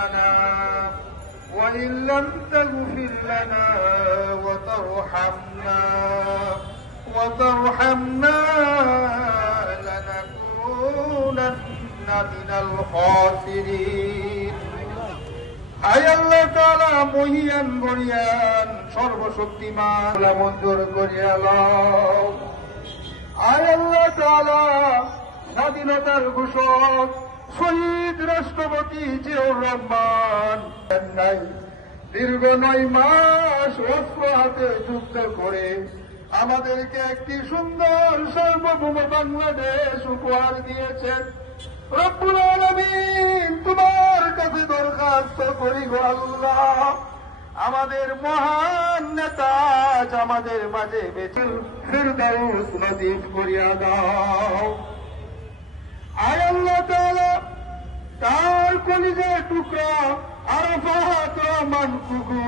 لنا وإن لم تغفر لنا وترحمنا لنكونن من الخاسرين আয় আল্লাহ তাআলা মহিয়ান গরিয়ান সর্বশক্তিমান মঞ্জুর করিয়া লও। আয় আল্লাহ তাআলা স্বাধীনতার ঘোষক শহীদ রাষ্ট্রপতি জিয়াউর রহমান দীর্ঘ 9 মাস অস্ত্র হাতে যুদ্ধ করে আমাদেরকে একটি সুন্দর সার্বভৌম বাংলাদেশ উপহার দিয়েছেন। রব্বুল আলামিন তোমার কাছে দরখাস্ত করি গো আল্লাহ, আমাদের মহান নেতা আমাদের মাঝে বেঁচে ফিরদাউস নসিব করিয়া দাও। আয় আল্লাহ তাআলা তার কলিজার টুকরা আরাফাত রহমান কুকু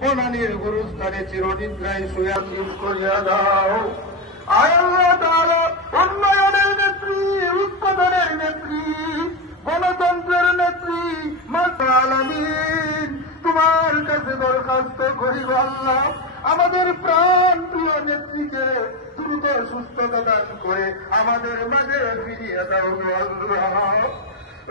বনানীর গুরুস্থানে চিরনিদ্রায় শুয়ে করিয়া দাও। আয় আল্লাহ তাআলা উন্নয়নের নেত্রী, উৎপাদনের নেত্রী, গণতন্ত্রের নেত্রী মাওলা আলামিন তোমার কাছে দরখাস্ত করি আল্লাহ, আমাদের প্রাণ প্রিয় নেত্রীকে দ্রুত সুস্থতা দান করে আমাদের মাঝে ফিরিয়ে দাও আল্লাহ।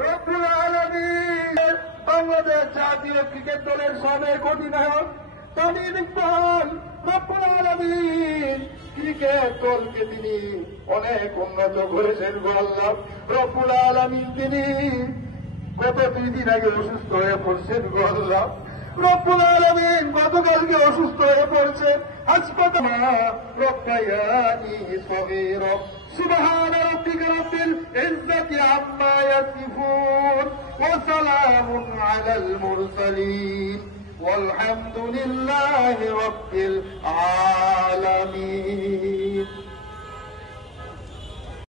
রব্বুল আলামিন বাংলাদেশ জাতীয় ক্রিকেট দলের সাবেক অধিনায়ক তামিম ইকবাল রব্বুল আলামিন ক্রিকেট দলকে তিনি অনেক উন্নত করেছেন গো আল্লাহ। রব্বুল আলামিন তিনি গত 2 দিন আগে অসুস্থ হয়ে পড়ছেন গো আল্লাহ। রব্বুল আলামিন গতকালকে অসুস্থ হয়ে পড়ছেন হাসপাতালে। রব্বায়ানি সগীরা সুবহান রাব্বিকা রাব্বিল ইজ্জাতি আম্মা ইয়াসিফুন ওয়া সালামুন আলাল মুরসালিন والحمد لله رب العالمين।